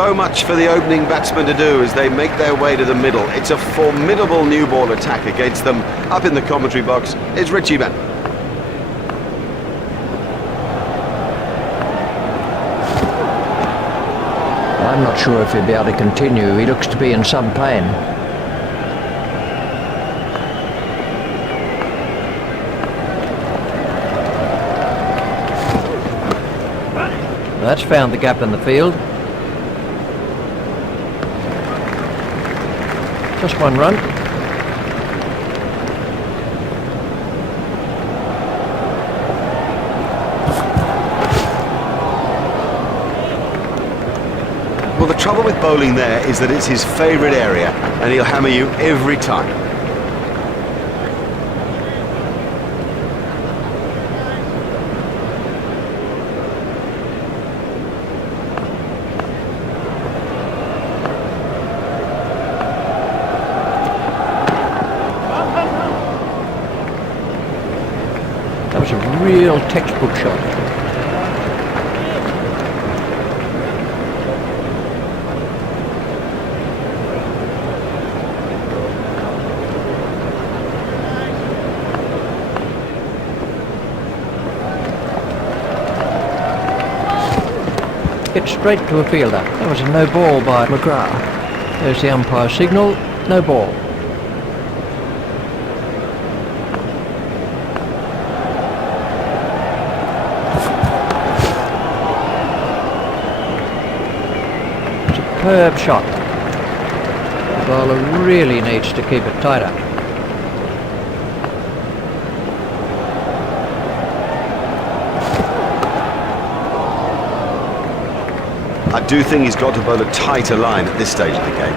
So much for the opening batsmen to do as they make their way to the middle. It's a formidable new ball attack against them. Up in the commentary box is Richie Ben. I'm not sure if he'll be able to continue. He looks to be in some pain. That's found the gap in the field. Just one run. Well, the trouble with bowling there is that it's his favourite area, and he'll hammer you every time. That was a real textbook shot. Hit straight to a fielder. That was a no ball by McGrath. There's the umpire signal, no ball. Superb shot. The bowler really needs to keep it tighter. I do think he's got to bowl a tighter line at this stage of the game.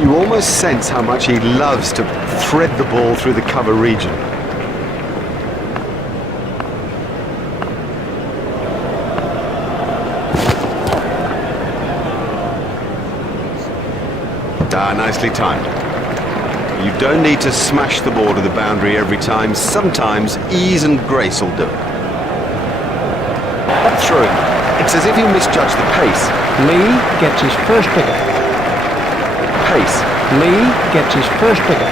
You almost sense how much he loves to thread the ball through the cover region. Nicely timed. You don't need to smash the ball to the boundary every time. Sometimes ease and grace will do it. That throw, it's as if you misjudged the pace. Lee gets his first wicket. Pace. Lee gets his first wicket.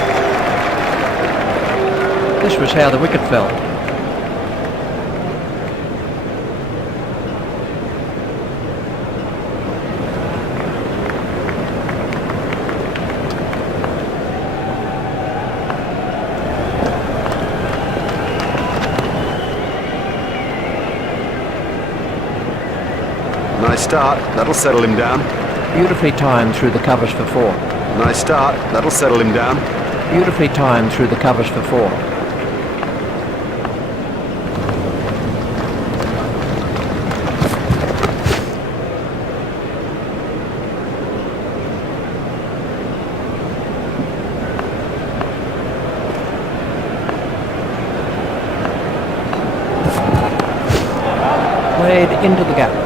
This was how the wicket fell. Nice start, that'll settle him down. Beautifully timed through the covers for four. Nice start, that'll settle him down. Beautifully timed through the covers for four. Played into the gap.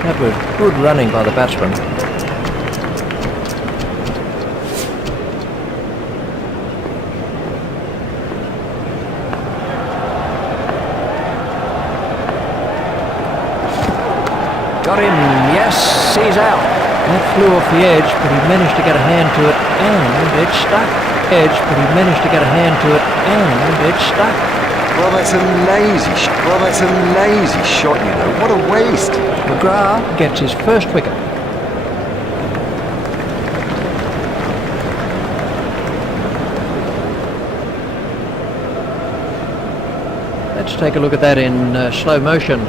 That was good running by the batsman. Got him, yes, he's out. That flew off the edge, but he managed to get a hand to it, and it stuck. Edge, but he managed to get a hand to it, and it stuck. Well, that's a lazy shot. Well, that's a lazy shot, you know. What a waste. McGrath gets his first wicket. Let's take a look at that in slow motion.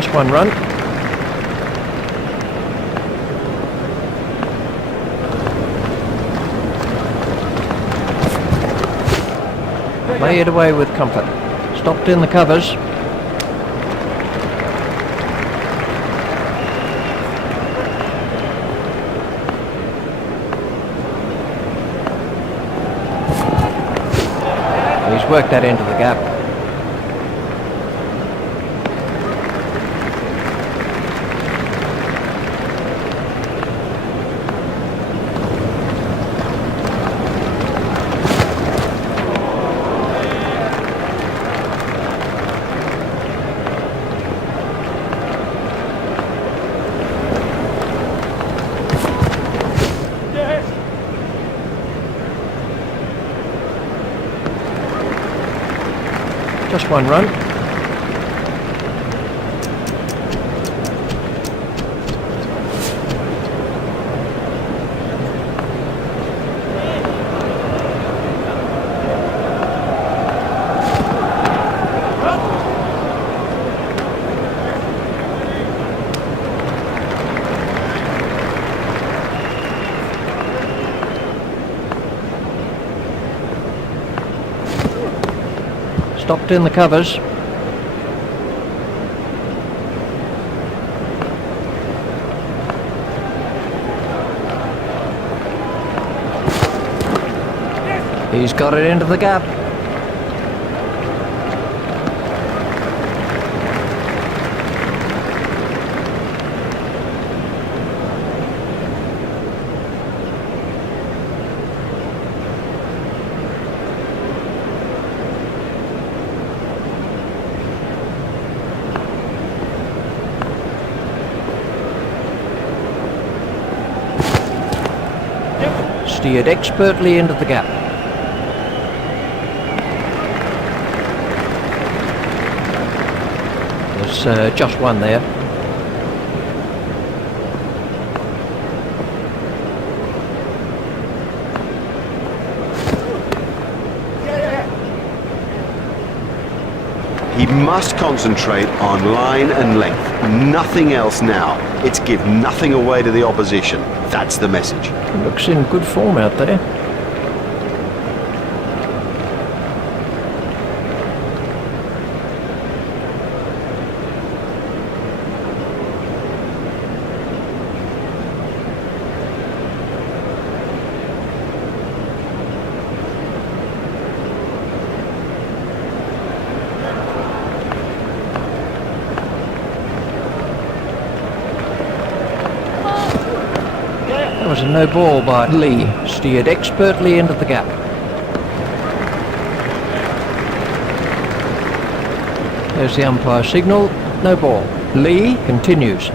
Just one run. Play it away with comfort. Stopped in the covers. He's worked that into the gap. Just one run. Stopped in the covers. He's got it into the gap. Steered expertly into the gap. There's just one there. He must concentrate on line and length. Nothing else now. It's give nothing away to the opposition. That's the message. Looks in good form out there. That was a no ball by Lee. Steered expertly into the gap. There's the umpire signal. No ball. Lee continues.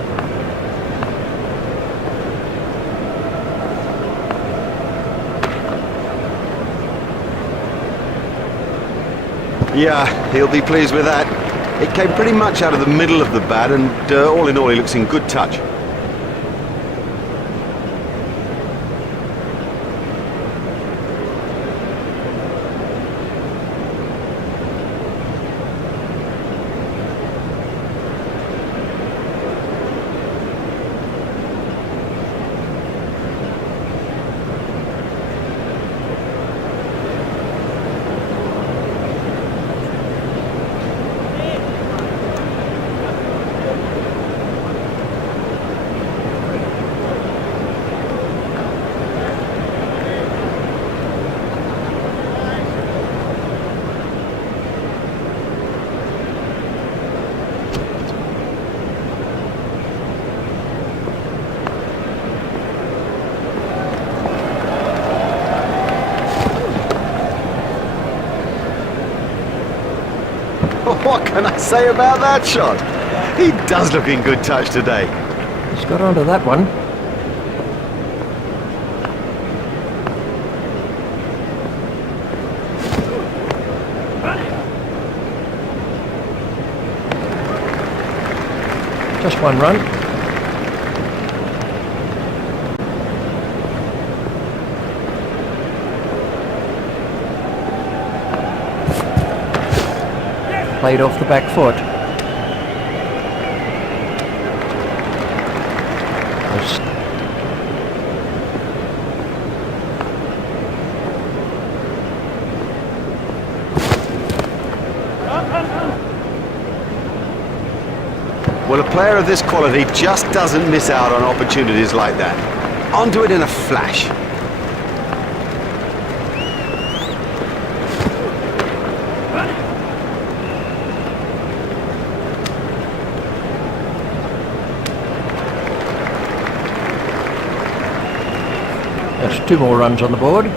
Yeah, he'll be pleased with that. It came pretty much out of the middle of the bat, and all in all, he looks in good touch. What can I say about that shot? He does look in good touch today. He's got onto that one. Just one run. Played off the back foot. Well, a player of this quality just doesn't miss out on opportunities like that. Onto it in a flash. That's 2 more runs on the board.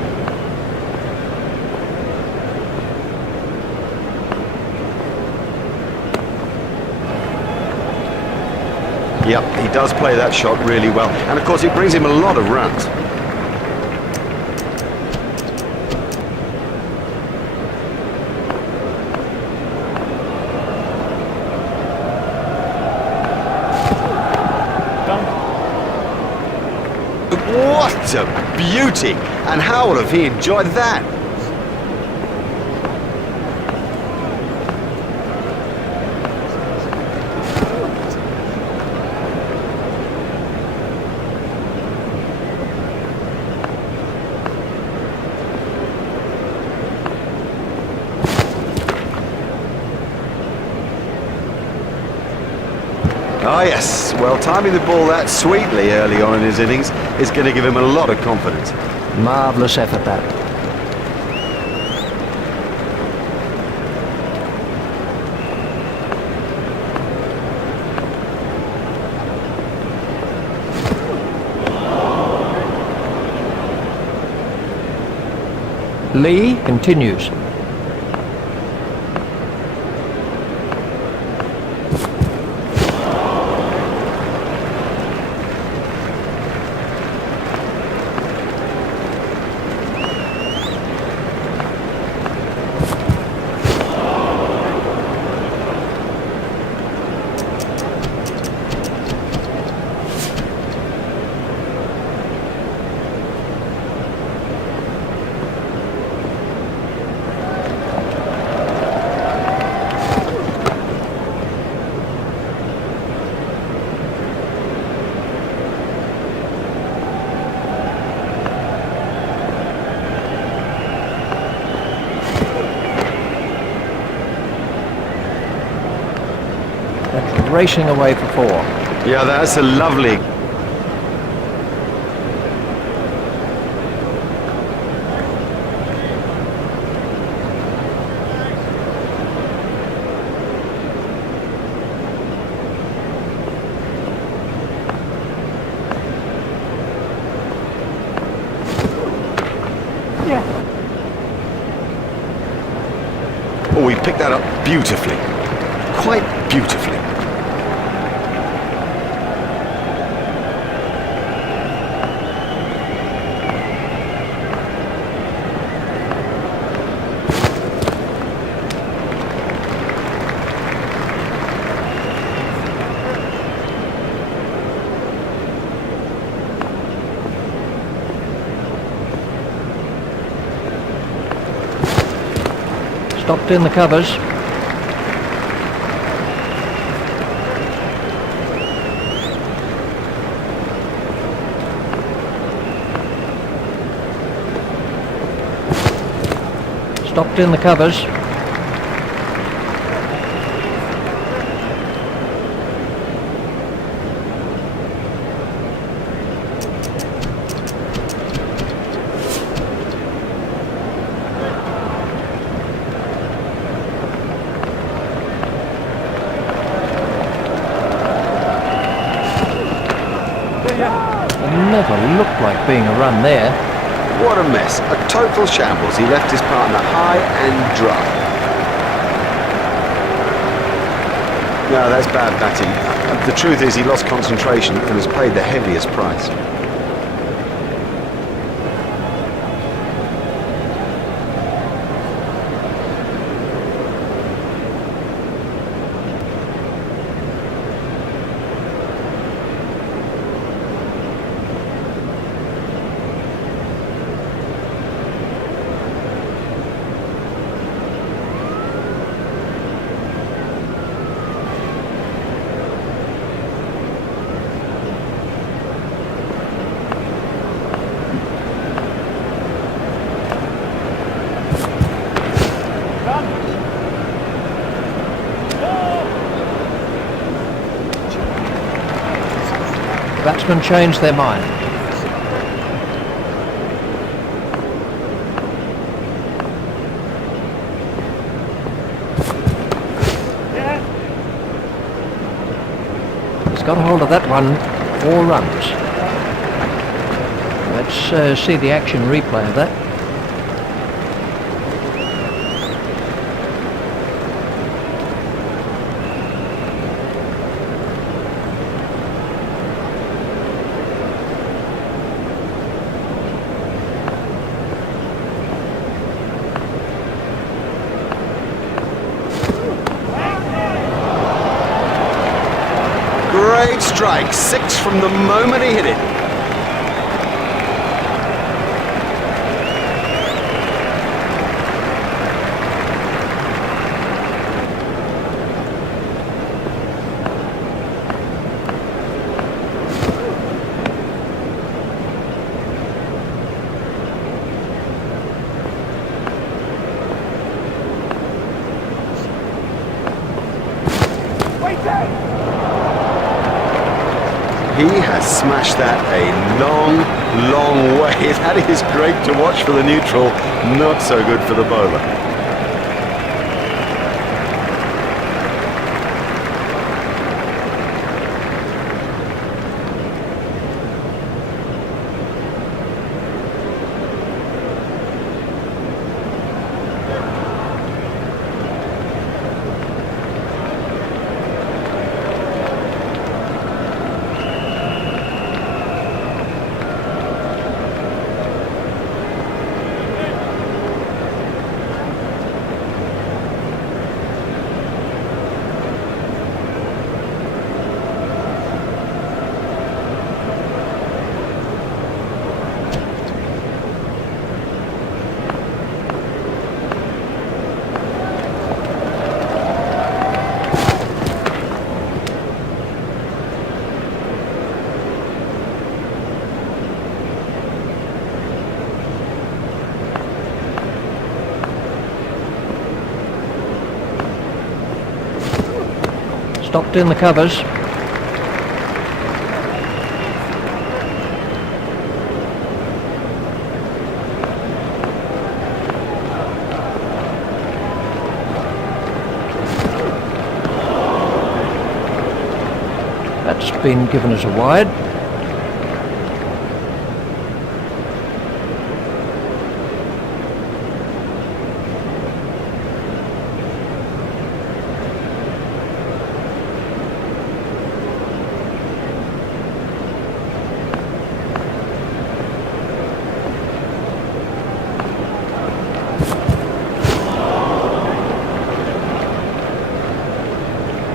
Yep, he does play that shot really well. And of course it brings him a lot of runs. What a beauty! And how would have he enjoyed that? Ah yes, well, timing the ball that sweetly early on in his innings is going to give him a lot of confidence. Marvellous effort, that. Lee continues. Racing away for 4. Yeah, that's a lovely... Oh, he picked that up beautifully. Quite beautifully. Stopped in the covers. Stopped in the covers. Never looked like being a run there. What a mess. A total shambles. He left his partner high and dry. No, that's bad batting. The truth is he lost concentration and has paid the heaviest price. batsmen changed their mind. He's got a hold of that one, 4 runs. Let's see the action replay of that. Great strike, 6 from the moment he hit it. He has smashed that a long, long way. That is great to watch for the neutral, not so good for the bowler. Stopped in the covers. That's been given as a wide.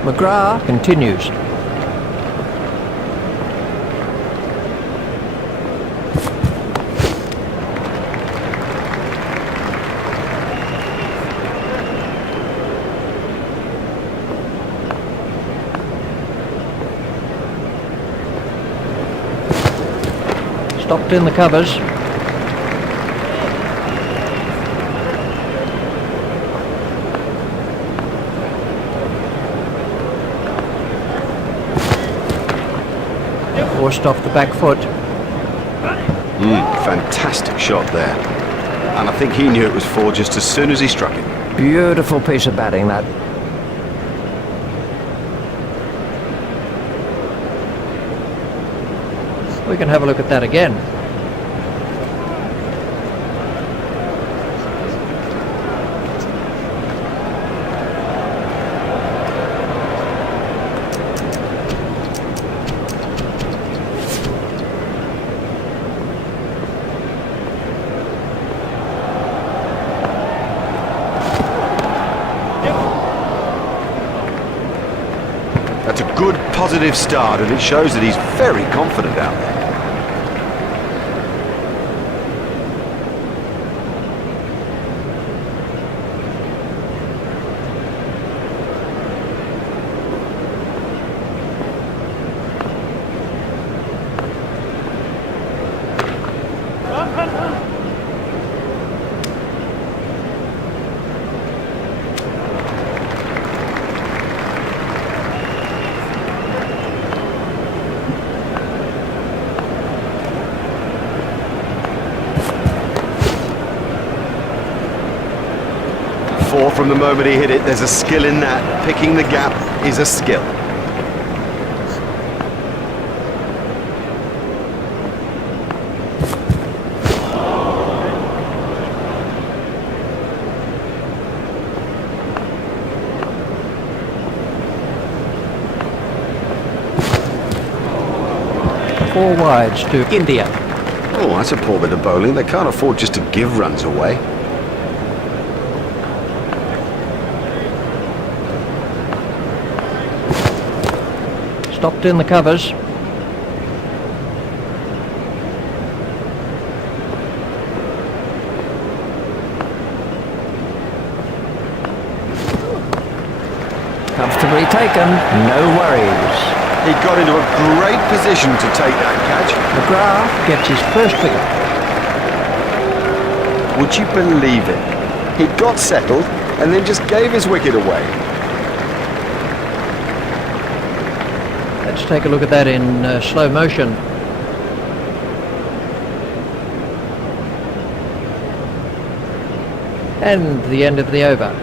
McGrath continues. Stopped in the covers. Forced off the back foot. Fantastic shot there. And I think he knew it was 4 just as soon as he struck it. Beautiful piece of batting, that. We can have a look at that again. That's a good, positive start, and it shows that he's very confident out there. the moment he hit it. There's a skill in that. Picking the gap is a skill. Four wides to India. Oh, that's a poor bit of bowling. They can't afford just to give runs away. Stopped in the covers. Comfortably taken, no worries. He got into a great position to take that catch. McGrath gets his first wicket. Would you believe it? He got settled and then just gave his wicket away. Let's take a look at that in slow motion. And the end of the over.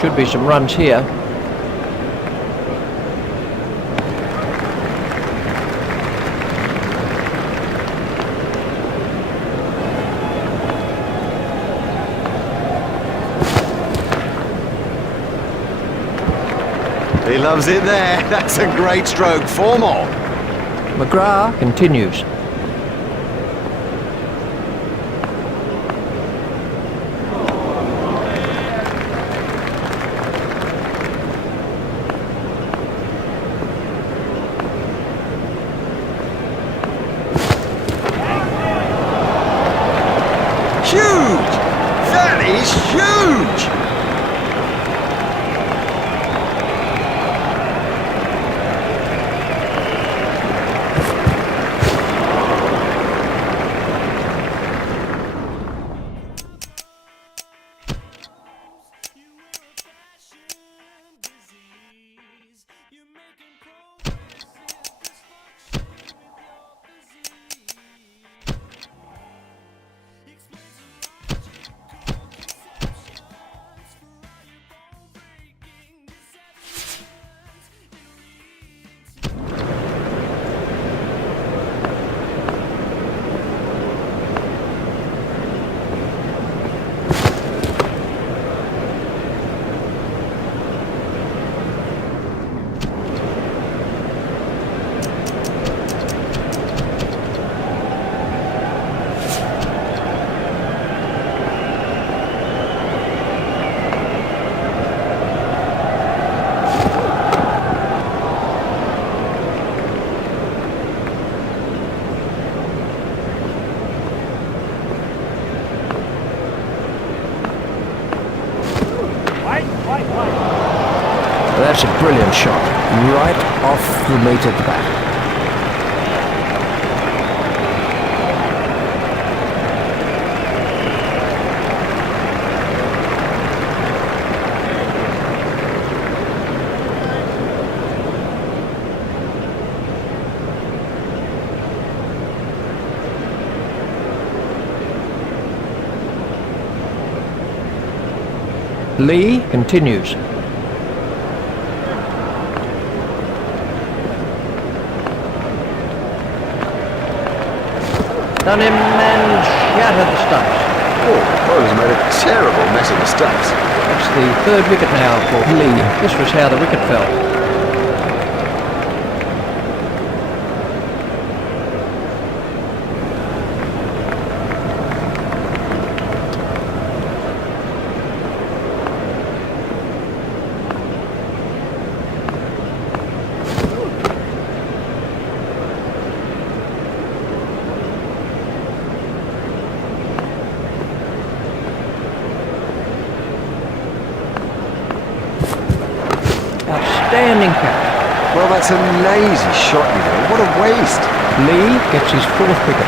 Should be some runs here. He loves it there. That's a great stroke. 4 more. McGrath continues. Huge! That is huge! That's a brilliant shot, right off the meat of the bat. Lee continues. Done him and shattered the stumps. Oh, bowler's made a terrible mess of the stumps. That's the third wicket now for Lee. This was how the wicket fell. Outstanding catch. Well, that's a lazy shot, you know. What a waste. Lee gets his fourth wicket.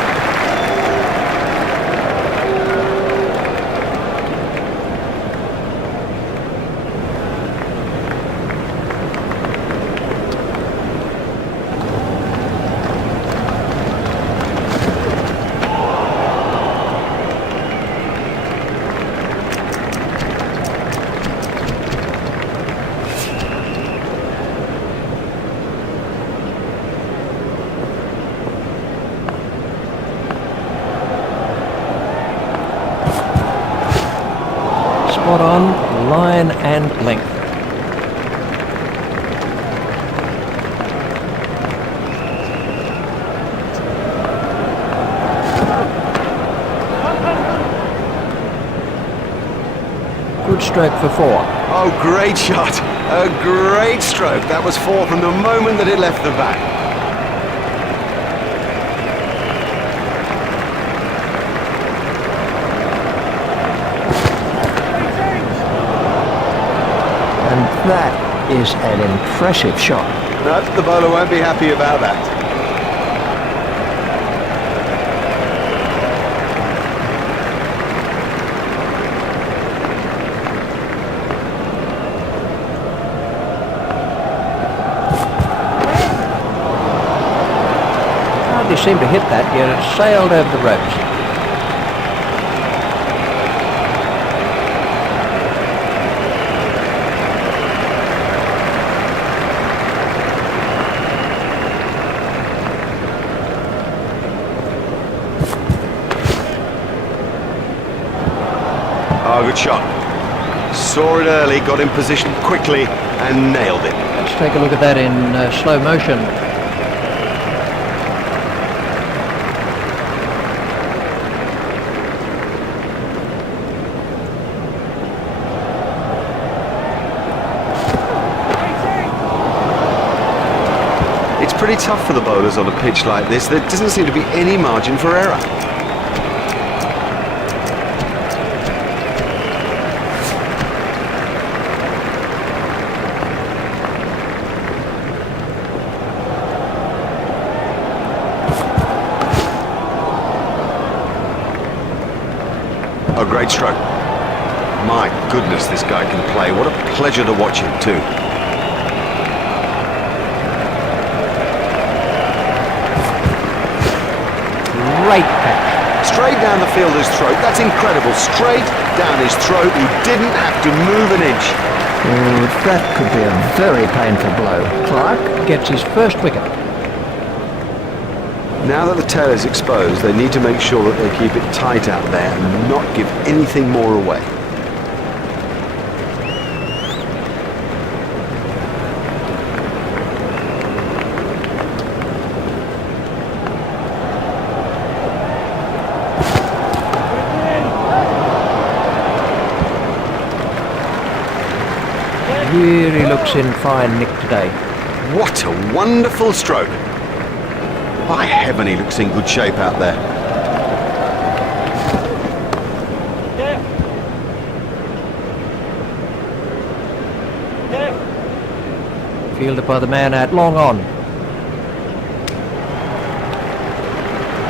spot on, line and length. Good stroke for 4. Oh, great shot. A great stroke. That was 4 from the moment that it left the bat. And that is an impressive shot. No, the bowler won't be happy about that. Hardly seemed to hit that, yet it sailed over the ropes. Oh, good shot. Saw it early, got in position quickly and nailed it. Let's take a look at that in slow motion. It's pretty tough for the bowlers on a pitch like this. There doesn't seem to be any margin for error. A great stroke. My goodness, this guy can play. What a pleasure to watch him too. Great catch. Straight down the fielder's throat. That's incredible. Straight down his throat. He didn't have to move an inch. Oh, that could be a very painful blow. Clark gets his first wicket. Now that the tail is exposed, they need to make sure that they keep it tight out there and not give anything more away. Really looks in fine nick today. What a wonderful stroke. By heaven, he looks in good shape out there. Fielded by the man at long on.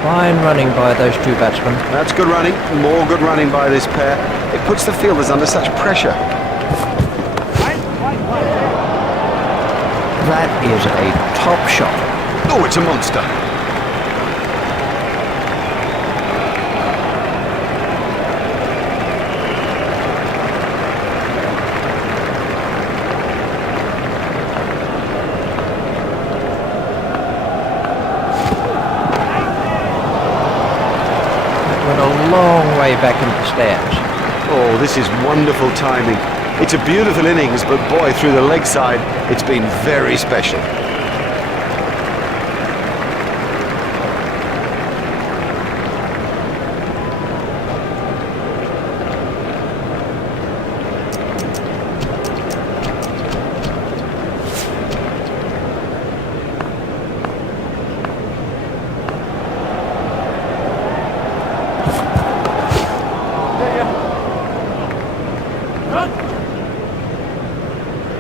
Fine running by those two batsmen. That's good running. More good running by this pair. It puts the fielders under such pressure. That is a top shot. Oh, it's a monster. Went a long way back into the stands. Oh, this is wonderful timing. It's a beautiful innings, but boy, through the leg side, it's been very special.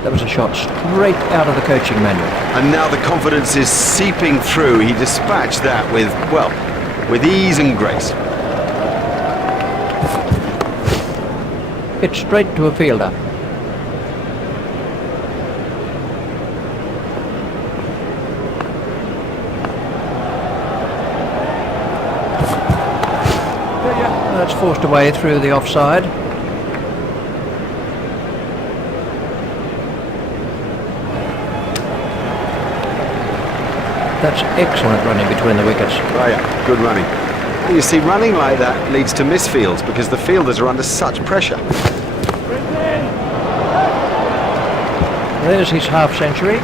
That was a shot straight out of the coaching manual. And now the confidence is seeping through. He dispatched that with, well, with ease and grace. Hit straight to a fielder. That's forced away through the offside. That's excellent running between the wickets. Oh yeah, good running. You see, running like that leads to misfields because the fielders are under such pressure. There's his half century.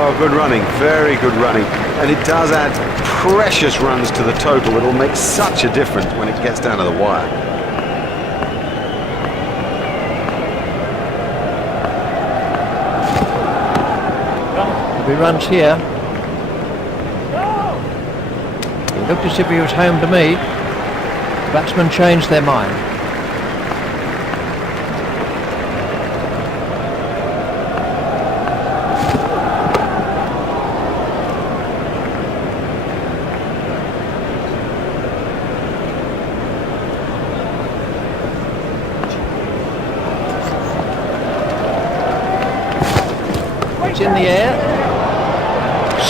Oh, good running, very good running. And it does add precious runs to the total. It'll make such a difference when it gets down to the wire. If he runs here. He looked as if he was home to me. Batsmen changed their mind. It's in the air.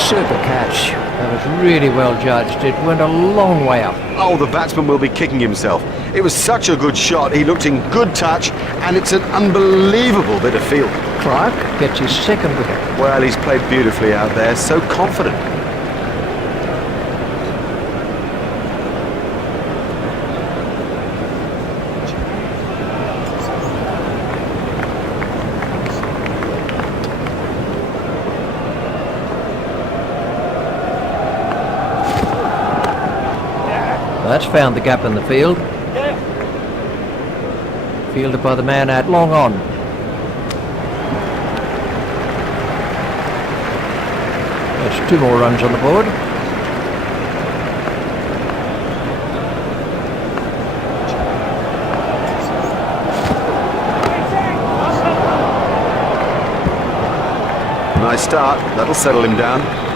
Super catch. That was really well judged. It went a long way up. Oh, the batsman will be kicking himself. It was such a good shot. He looked in good touch, and it's an unbelievable bit of field. Clark gets his second wicket. Well, he's played beautifully out there, so confident. That's found the gap in the field. Fielded by the man at long on. There's 2 more runs on the board. Nice start. That'll settle him down.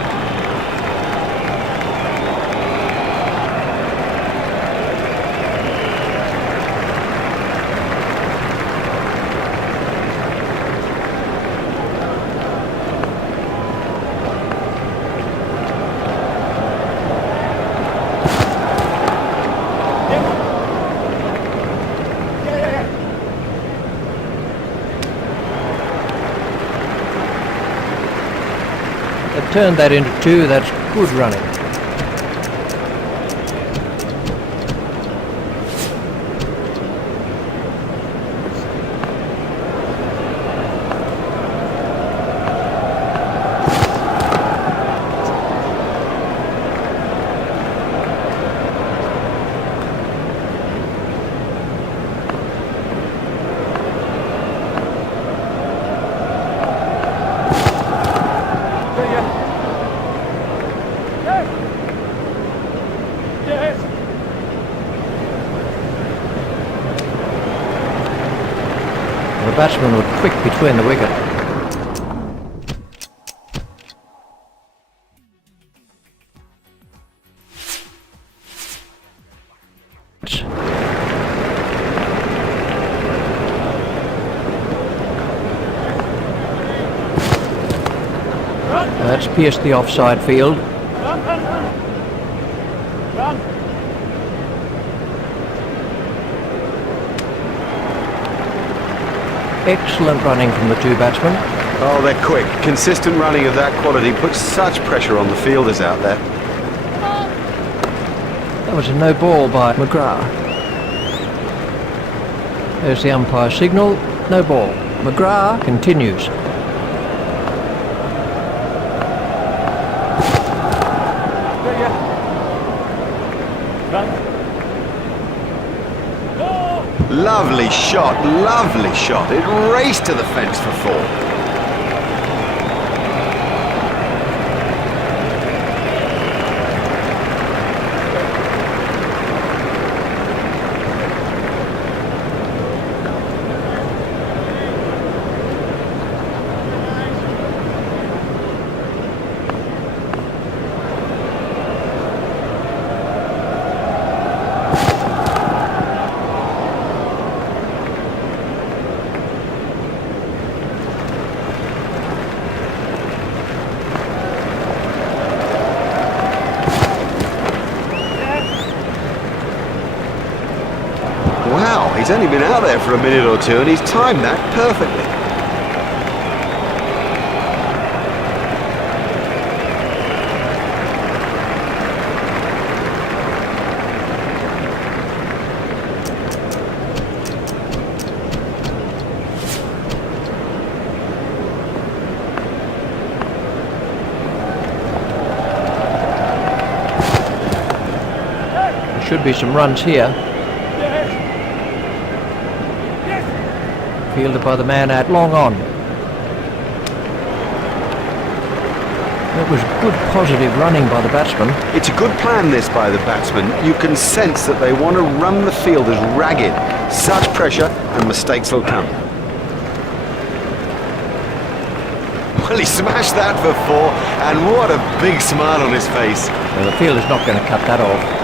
They've turned that into 2. That's good running. The batsman was quick between the wicket. That's pierced the offside field. Excellent running from the 2 batsmen. Oh, they're quick. Consistent running of that quality puts such pressure on the fielders out there. That was a no ball by McGrath. There's the umpire signal. No ball. McGrath continues. Lovely shot, lovely shot. It raced to the fence for 4. He's only been out there for a minute or two and he's timed that perfectly. Should be some runs here. Fielded by the man at long on. It was good positive running by the batsman. It's a good plan this by the batsman. You can sense that they want to run the fielders ragged. Such pressure and mistakes will come. Well, he smashed that for 4 and what a big smile on his face. Well, the fielder's not going to cut that off.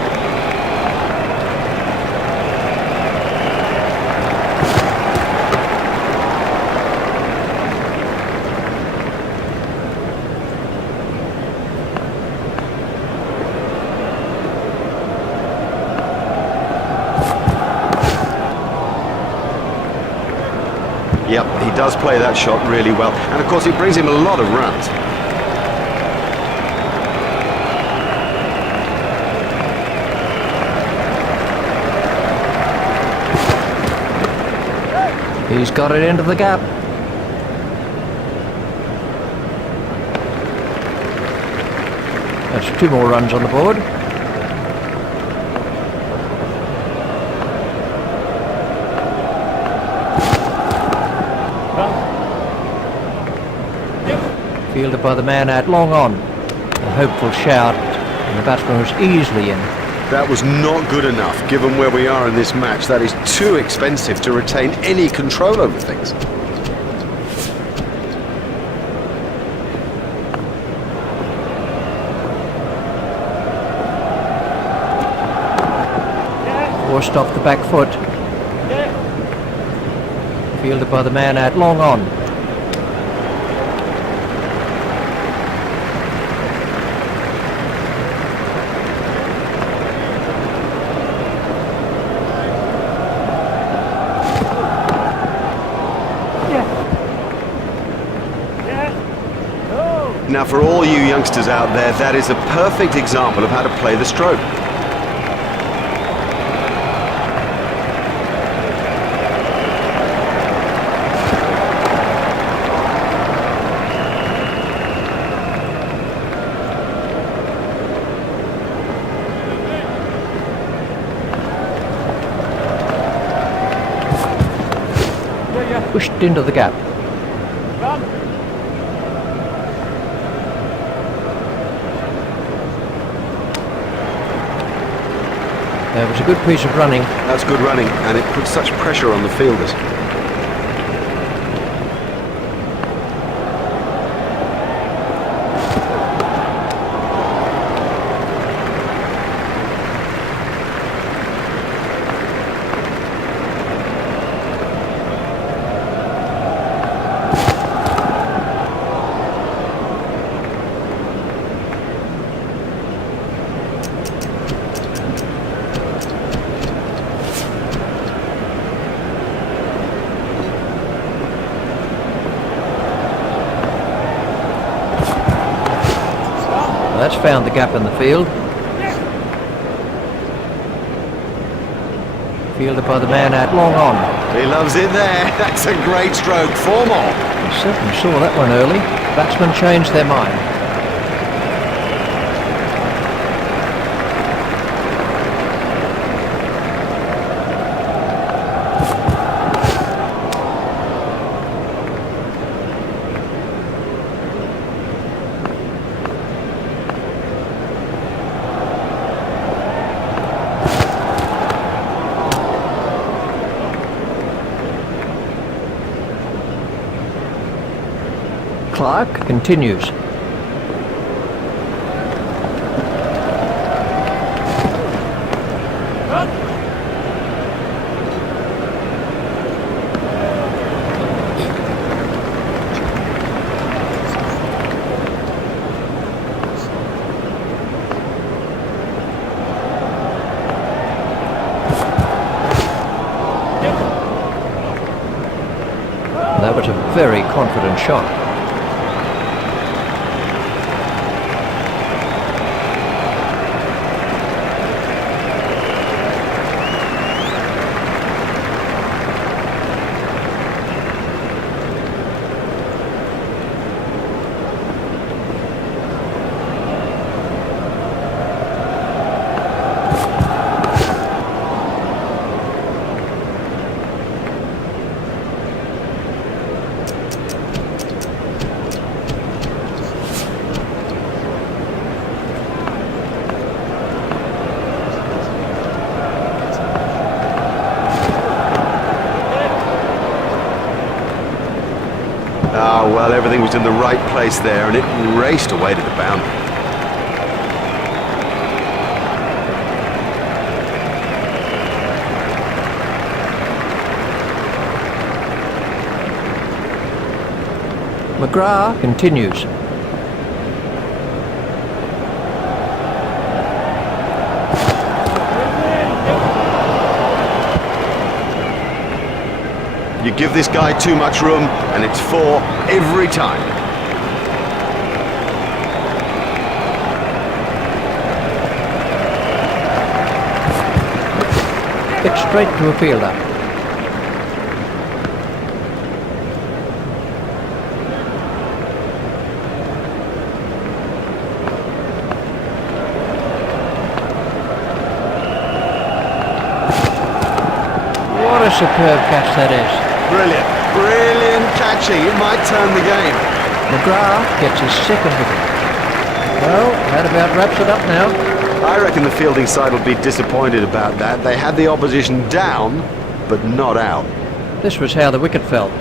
Yep, he does play that shot really well. And of course it brings him a lot of runs. He's got it into the gap. That's 2 more runs on the board. Fielded by the man at long on. A hopeful shout, and the batsman was easily in. That was not good enough, given where we are in this match. That is too expensive to retain any control over things. Forced off the back foot. Fielded by the man at long on. Now for all you youngsters out there, that is a perfect example of how to play the stroke. Pushed into the gap. It was a good piece of running. That's good running, and it puts such pressure on the fielders. That's found the gap in the field. Fielded by the man at long on. He loves it there. That's a great stroke. 4 more. He certainly saw that one early. Batsmen changed their mind. Clark continues. Very confident shot. Ah, well, everything was in the right place there, and it raced away to the boundary. McGrath continues. You give this guy too much room, and it's 4 every time. Hit straight to a fielder. What a superb catch that is. Brilliant, brilliant catching. It might turn the game. McGrath gets his second wicket. Well, that about wraps it up now. I reckon the fielding side will be disappointed about that. They had the opposition down, but not out. This was how the wicket fell.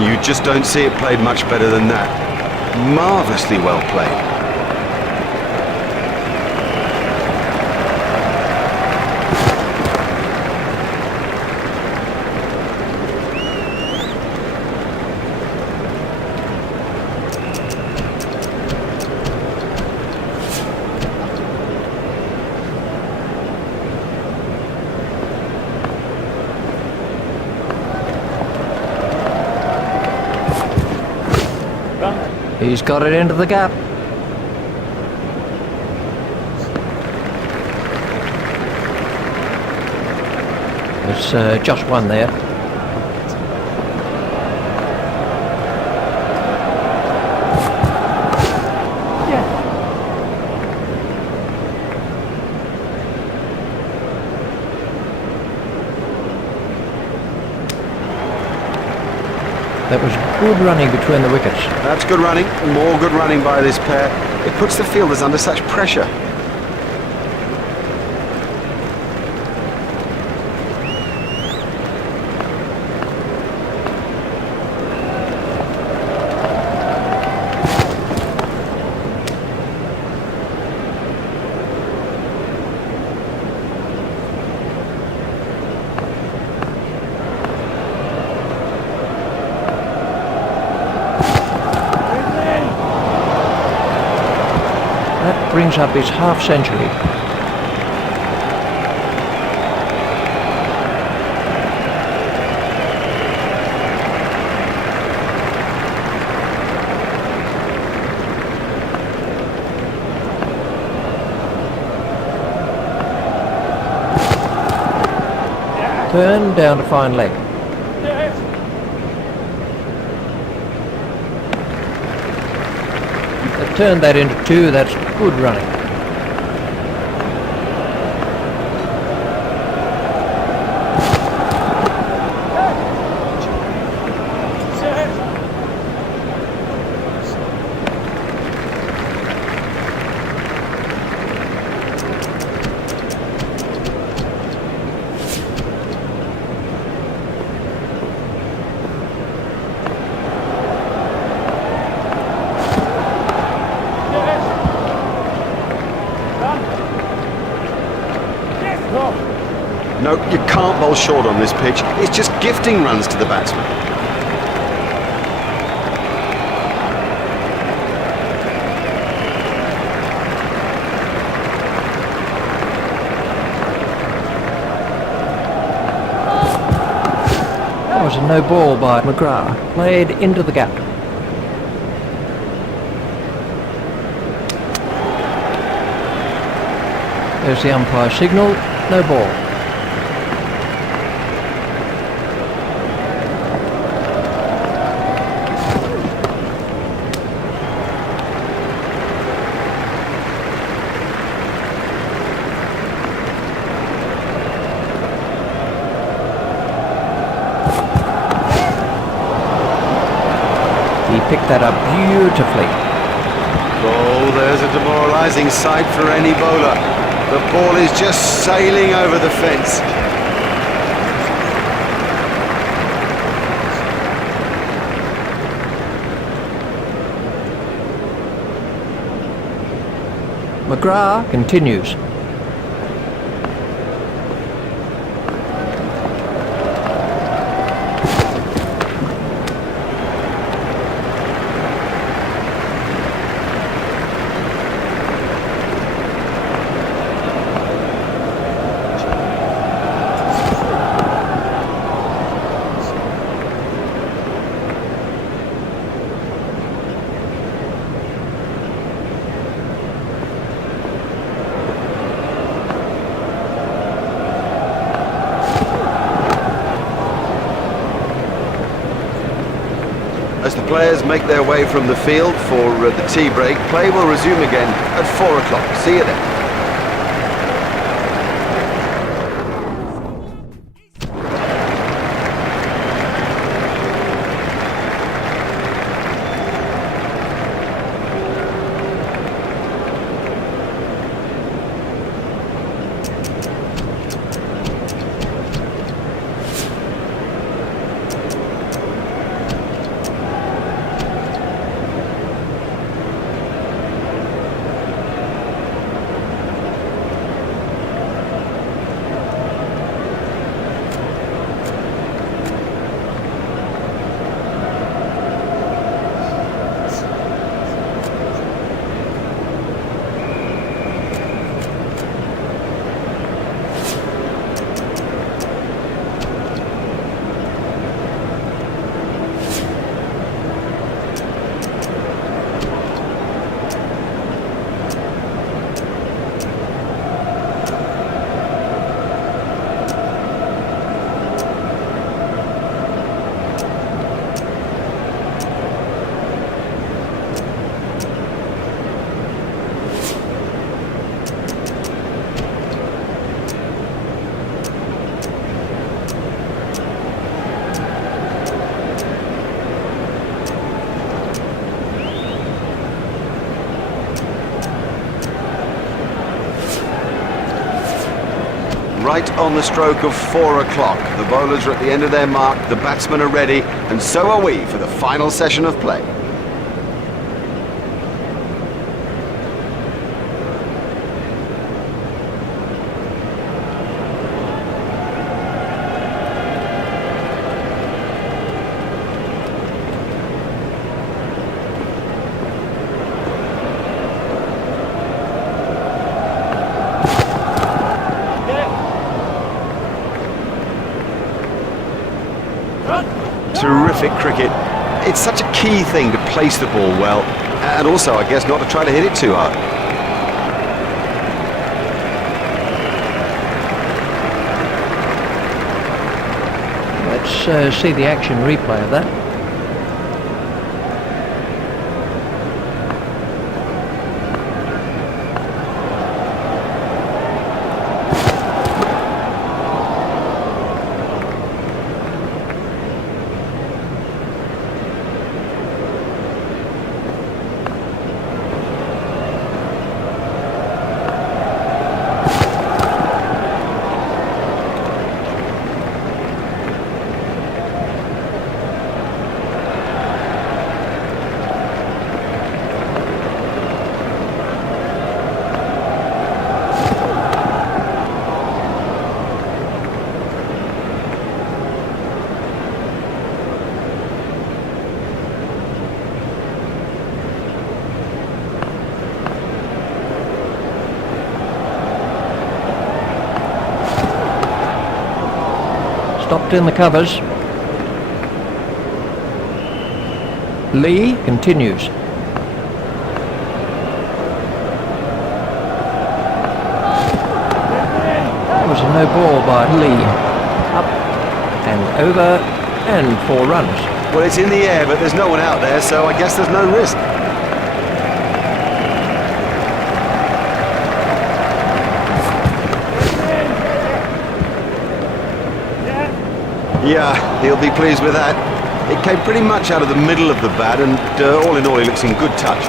You just don't see it played much better than that. Marvellously well played. He's got it into the gap. There's just one there. That was good running between the wickets. That's good running. More good running by this pair. It puts the fielders under such pressure. That brings up his half century. Turn down to fine leg. They've turned that into 2, that's good running. No, you can't bowl short on this pitch. It's just gifting runs to the batsman. That was a no ball by McGrath, played into the gap. There's the umpire signal, no ball. He picked that up beautifully. Oh, there's a demoralising sight for any bowler. The ball is just sailing over the fence. McGrath continues. As the players make their way from the field for the tea break, play will resume again at 4 o'clock. See you then. Right on the stroke of 4 o'clock. The bowlers are at the end of their mark, the batsmen are ready, and so are we for the final session of play. Terrific cricket. It's such a key thing to place the ball well, and also, I guess, not to try to hit it too hard. Let's see the action replay of that. stopped in the covers. Lee continues. That was a no ball by Lee. Up and over and 4 runs. Well, it's in the air, but there's no one out there, so I guess there's no risk. Yeah, he'll be pleased with that. It came pretty much out of the middle of the bat, and all in all, he looks in good touch.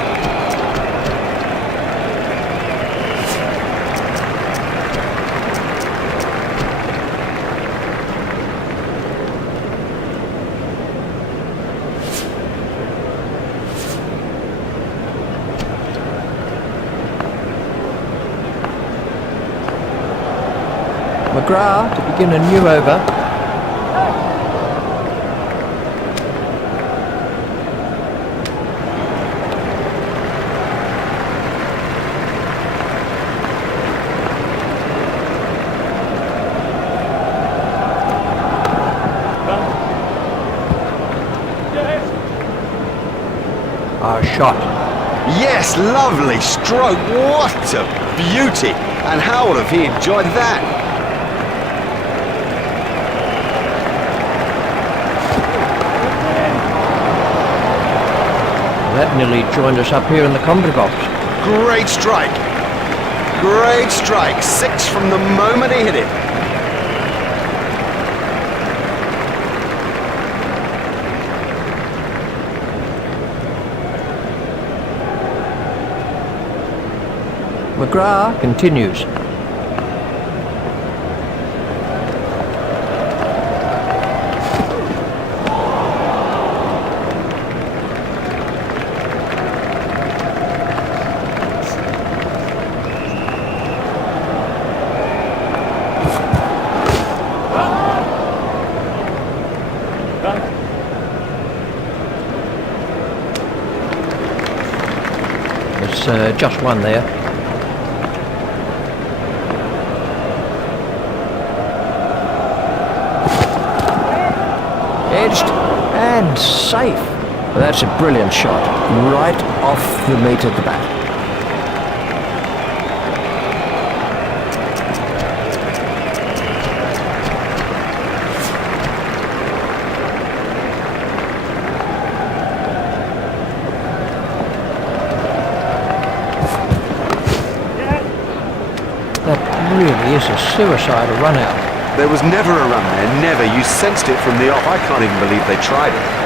McGrath to begin a new over. Shot. Yes, lovely stroke. What a beauty. And how would have he enjoyed that? That nearly joined us up here in the commentary box. Great strike. Great strike. 6 from the moment he hit it. McGrath continues. There's just one there. Edged and safe. That's a brilliant shot, right off the meat of the bat. That really is a suicidal run out. There was never a run there, never. You sensed it from the off. I can't even believe they tried it.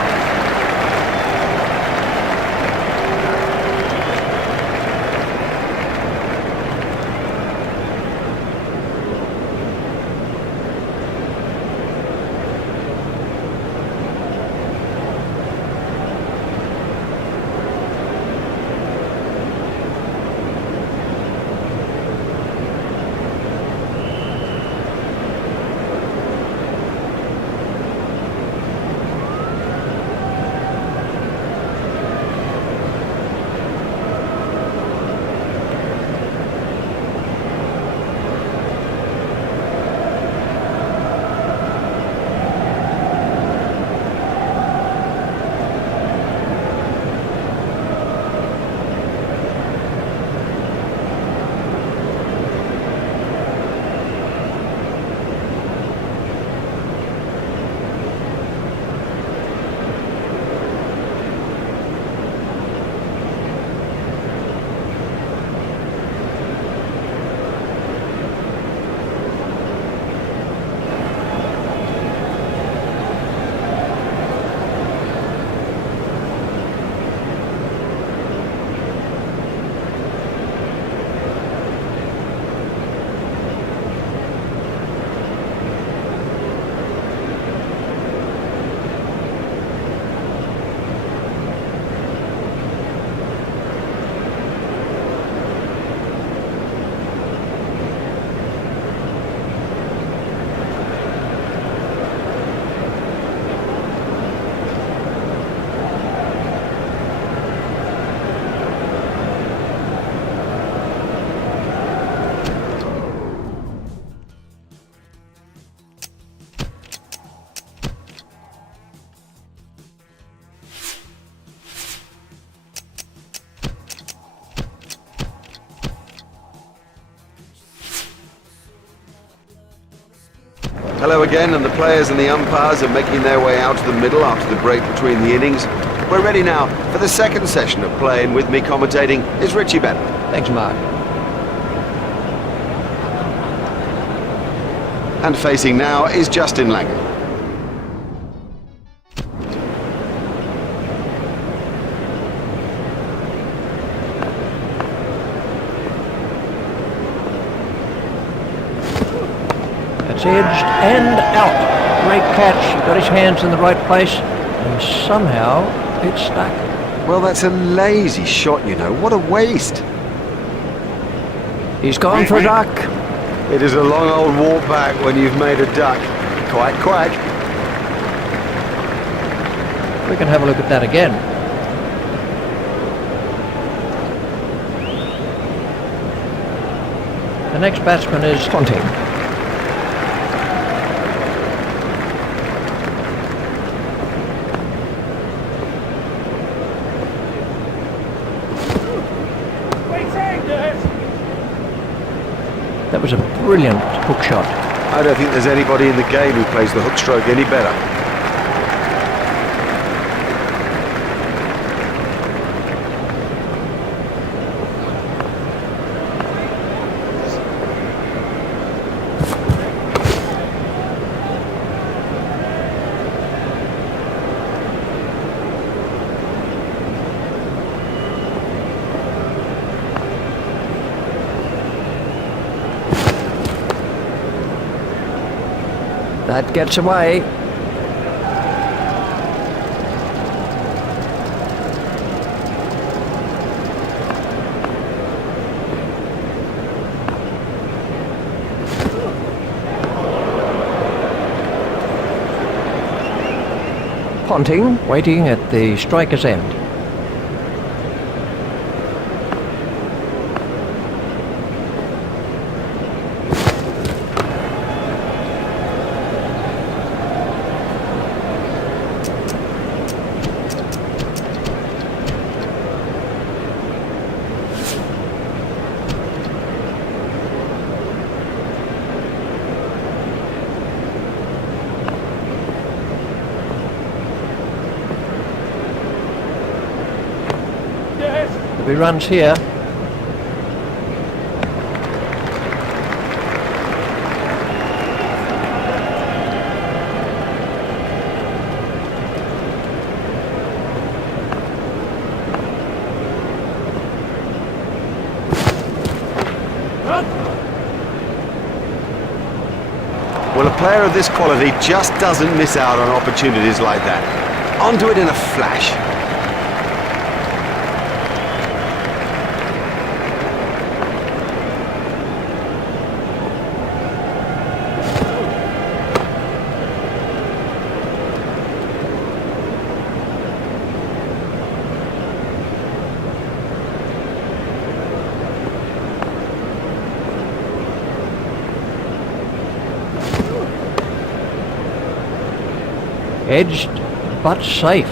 Hello again, and the players and the umpires are making their way out to the middle after the break between the innings. We're ready now for the second session of play, and with me commentating is Richie Ben. Thanks, Mark. And facing now is Justin Langan. It's edged and out. Great catch. He got his hands in the right place, and somehow it's stuck. Well, that's a lazy shot, you know. What a waste. He's gone for a duck. It is a long old walk back when you've made a duck. Quack, quack. We can have a look at that again. The next batsman is Ponting. That was a brilliant hook shot. I don't think there's anybody in the game who plays the hook stroke any better. That gets away. Ponting waiting at the striker's end. He runs here. Well, a player of this quality just doesn't miss out on opportunities like that. Onto it in a flash. Edged, but safe.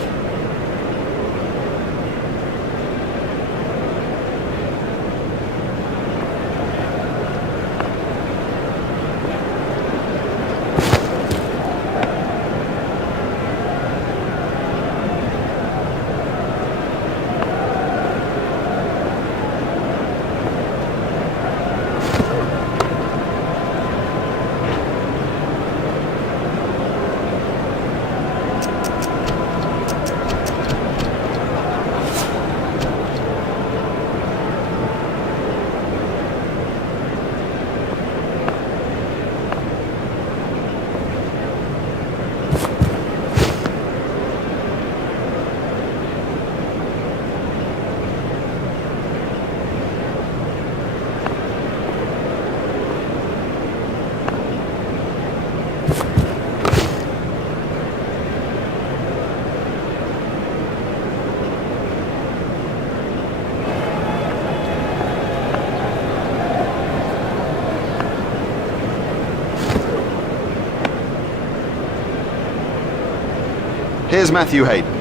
Here's Matthew Hayden.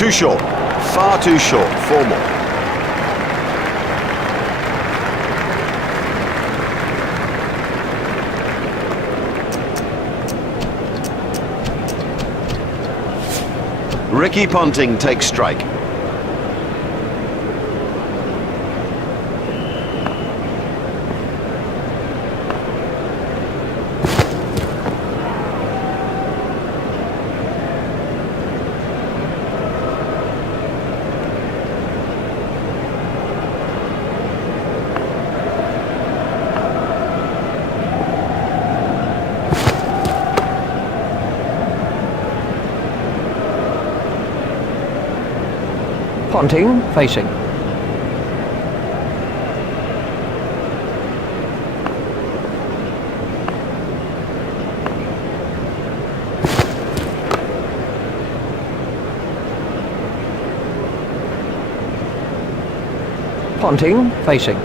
Too short. Far too short. 4 more. Ricky Ponting takes strike. Ponting facing. Ponting facing.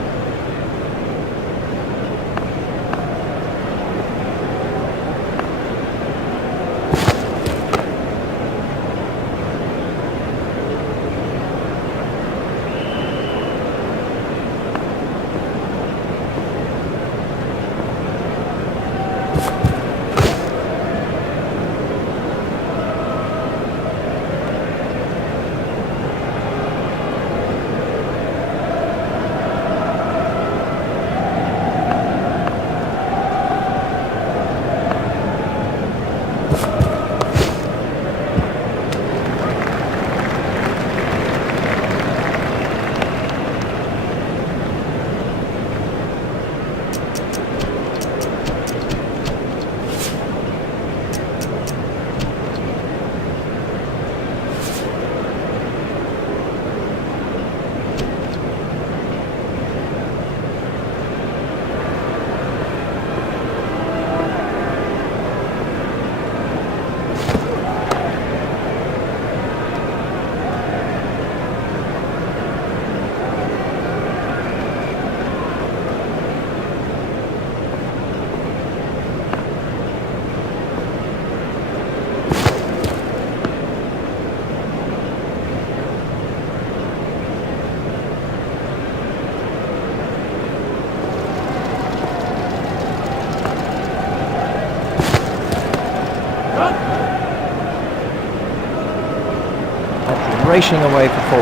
Racing away for 4.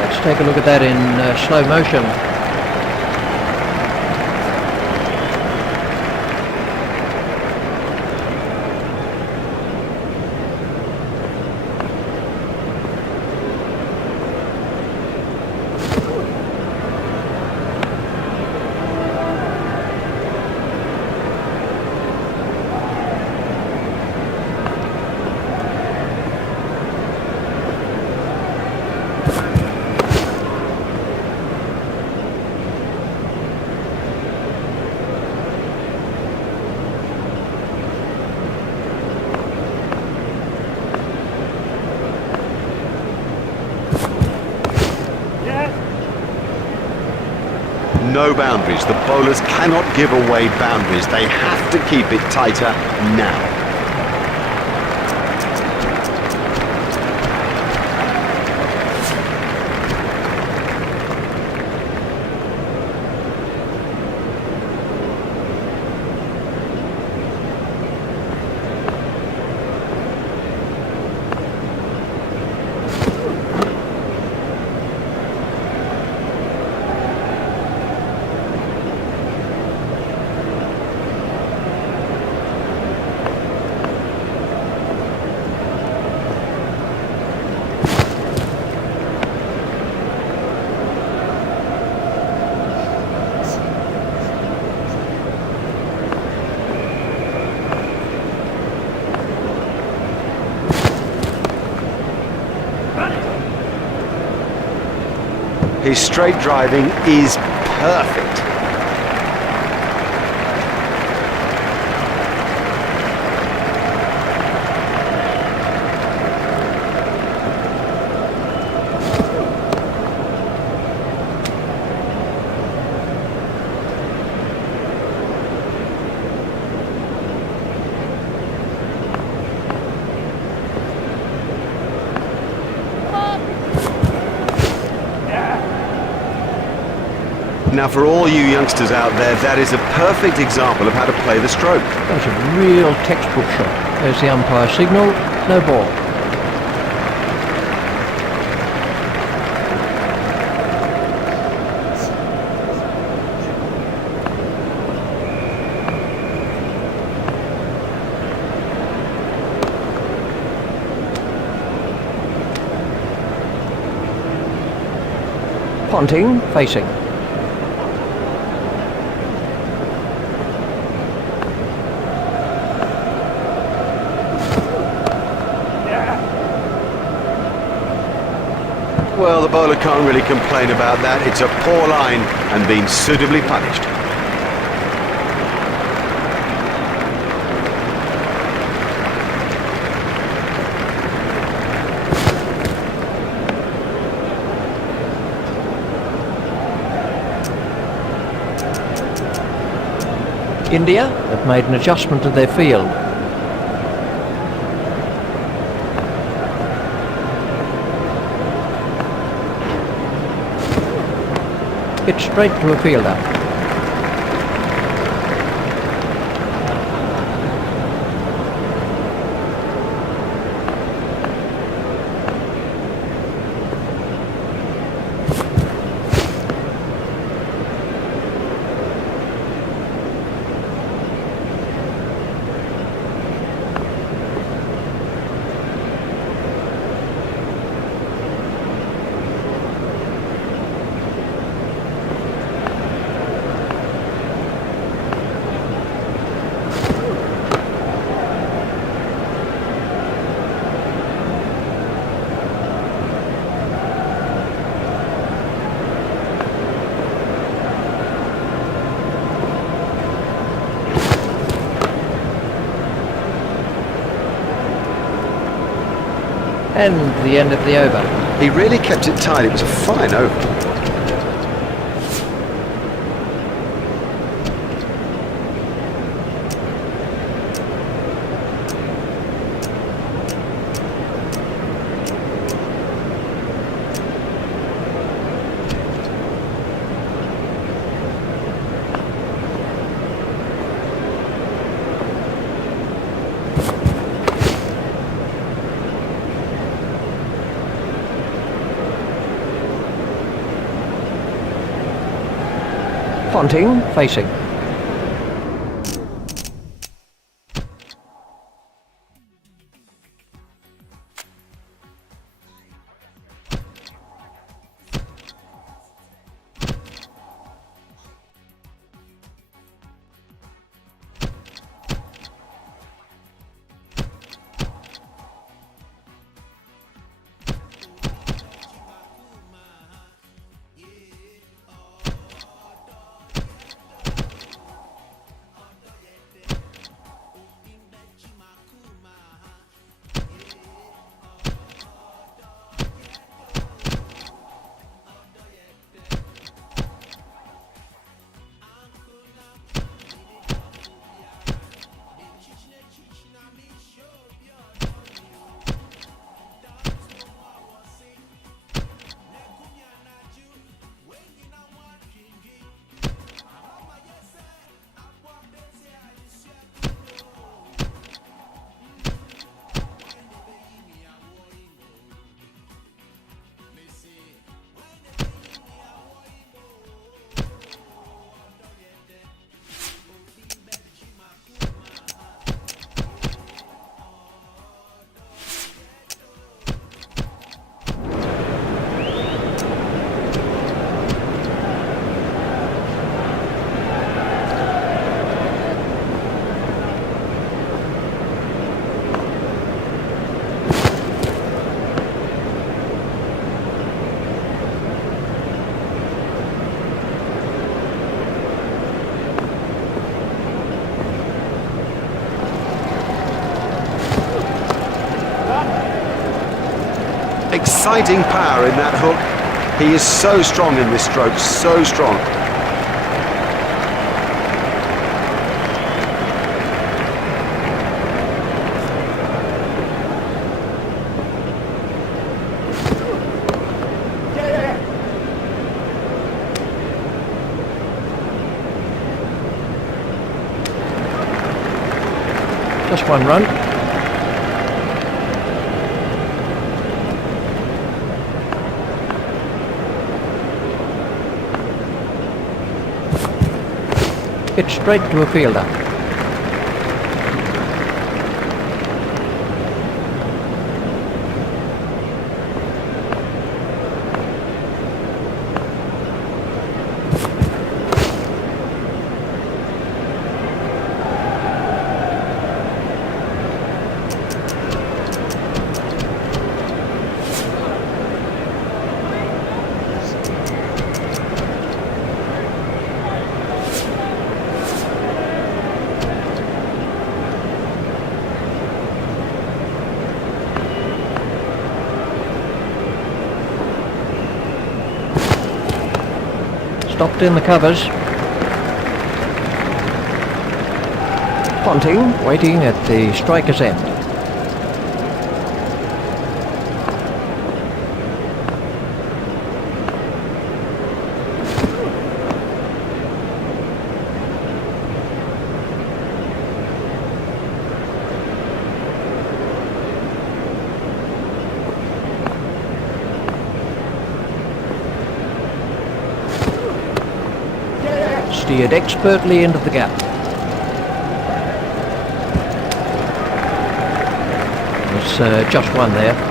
Let's take a look at that in slow motion. No boundaries. The bowlers cannot give away boundaries. They have to keep it tighter now. His straight driving is perfect. Now, for all you youngsters out there, that is a perfect example of how to play the stroke. That was a real textbook shot. There's the umpire signal, no ball. Ponting, facing. Well, the bowler can't really complain about that. It's a poor line and been suitably punished. India have made an adjustment to their field. Hit straight to a fielder. And the end of the over. He really kept it tight. It was a fine over. Ponting, facing. Exciting power in that hook. He is so strong in this stroke, so strong. Just one run. Hit straight to a fielder. Stopped in the covers. Ponting, waiting at the striker's end. Steered expertly into the gap. There's just one there.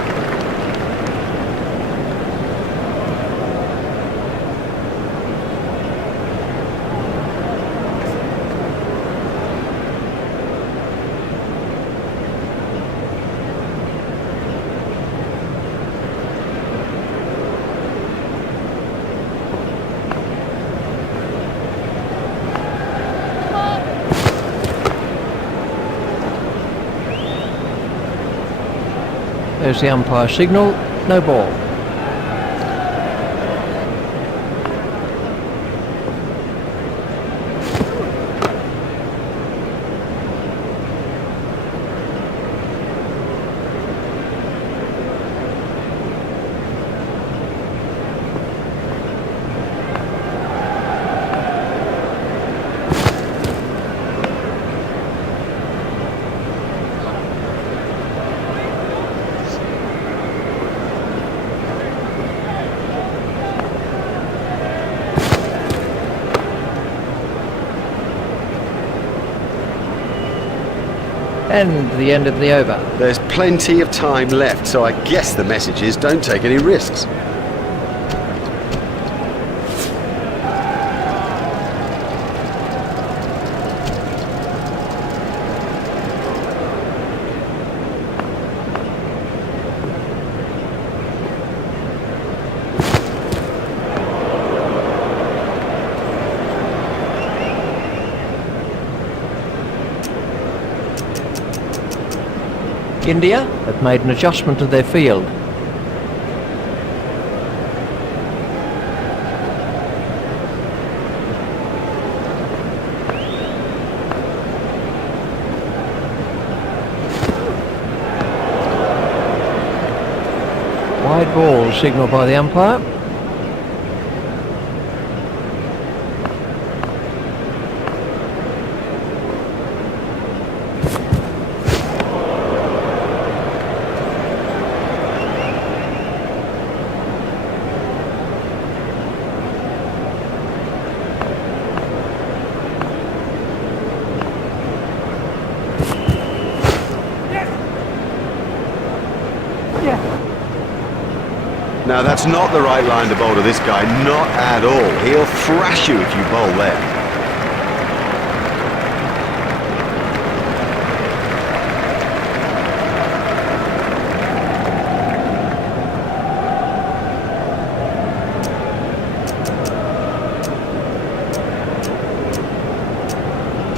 There's the umpire signal, no ball. And the end of the over. There's plenty of time left, so I guess the message is don't take any risks. India have made an adjustment to their field. Wide ball signalled by the umpire. Now that's not the right line to bowl to this guy, not at all. He'll thrash you if you bowl there.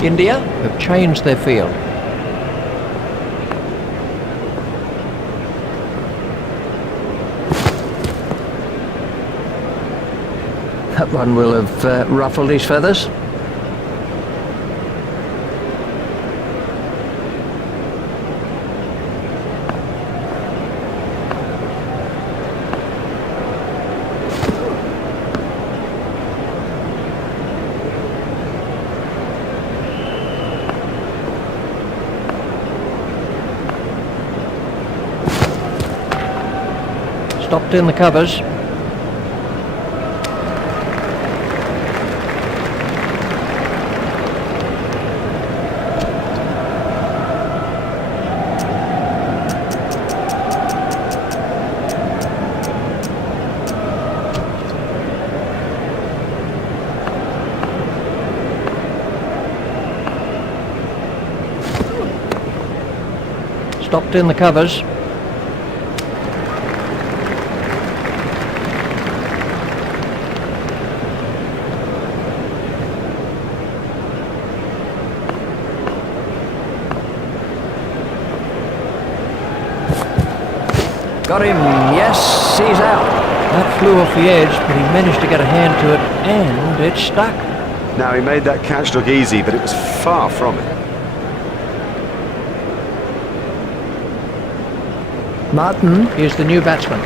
India have changed their field. That one will have ruffled his feathers. Stopped in the covers. Stopped in the covers. Got him, yes, he's out. That flew off the edge, but he managed to get a hand to it, and it stuck. Now, he made that catch look easy, but it was far from it. Martin is the new batsman.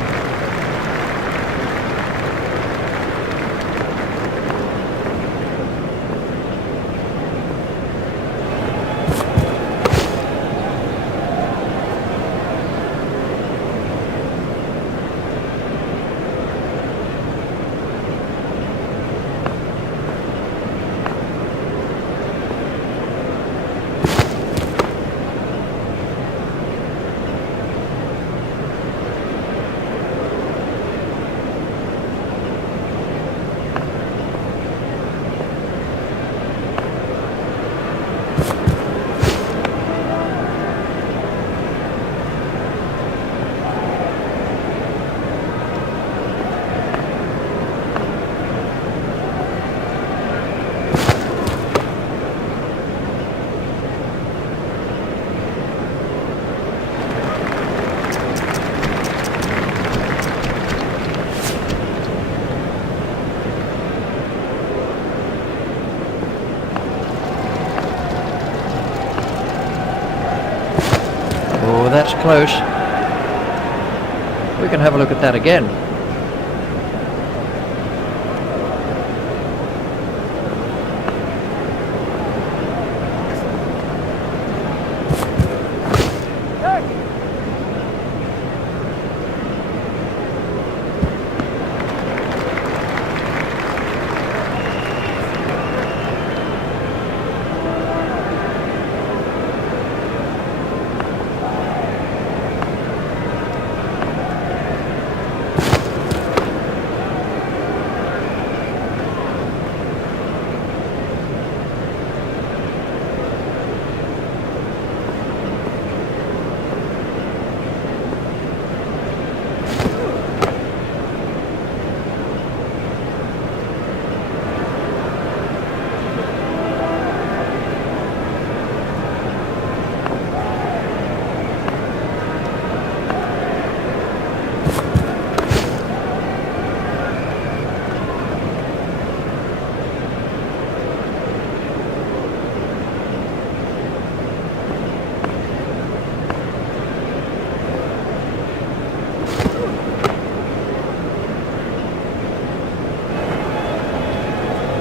Oh, that's close. We can have a look at that again.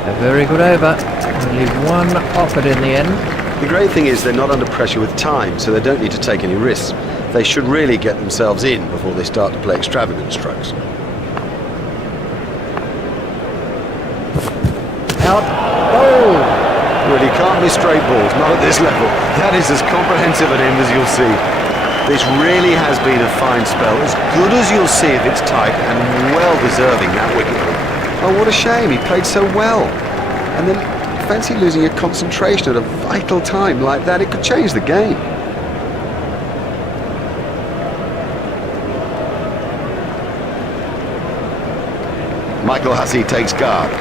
A very good over. Only one off it in the end. The great thing is they're not under pressure with time, so they don't need to take any risks. They should really get themselves in before they start to play extravagant strokes. Out. Oh! Well, you can't miss straight balls, not at this level. That is as comprehensive an end as you'll see. This really has been a fine spell, as good as you'll see if it's tight, and well deserving that wicket. Oh, what a shame, he played so well. And then fancy losing your concentration at a vital time like that. It could change the game. Michael Hussey takes guard.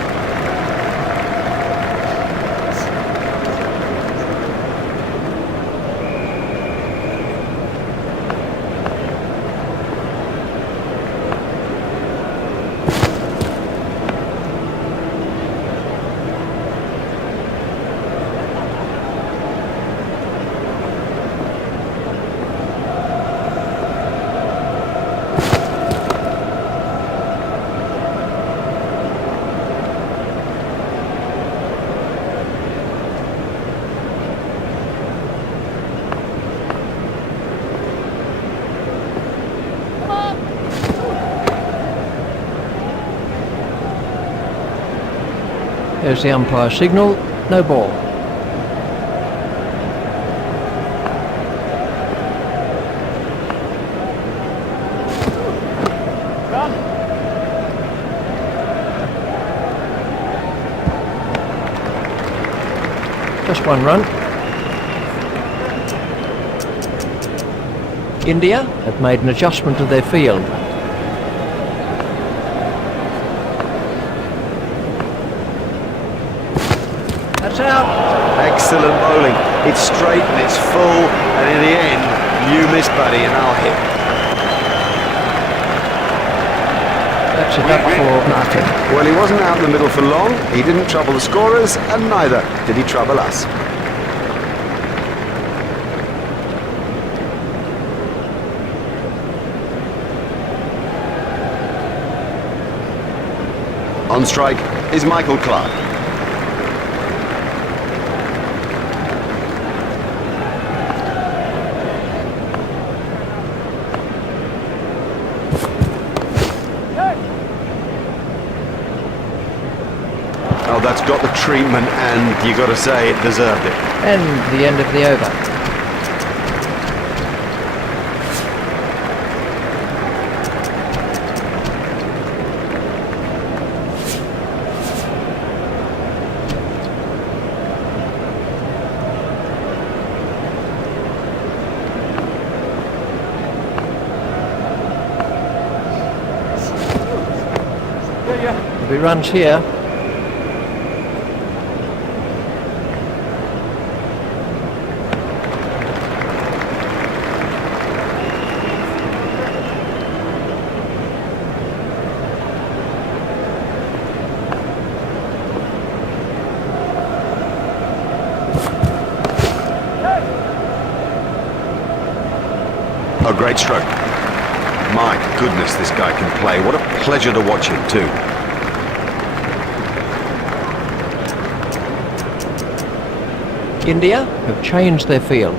There's the umpire signal, no ball. Just one run. India have made an adjustment to their field. That's out. Excellent bowling. It's straight and it's full, and in the end, you miss, buddy, and I'll hit. That's it up for nothing. Well, he wasn't out in the middle for long. He didn't trouble the scorers, and neither did he trouble us. On strike is Michael Clark. Oh, that's got the treatment, and you got to say it deserved it. And the end of the over. There'll be runs here. A great stroke. My goodness, this guy can play. What a pleasure to watch him too. India have changed their field.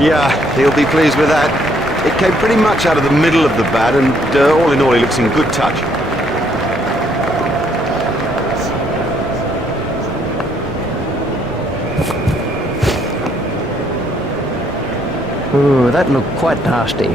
Yeah, he'll be pleased with that. It came pretty much out of the middle of the bat, and all in all, he looks in good touch. Ooh, that looked quite nasty.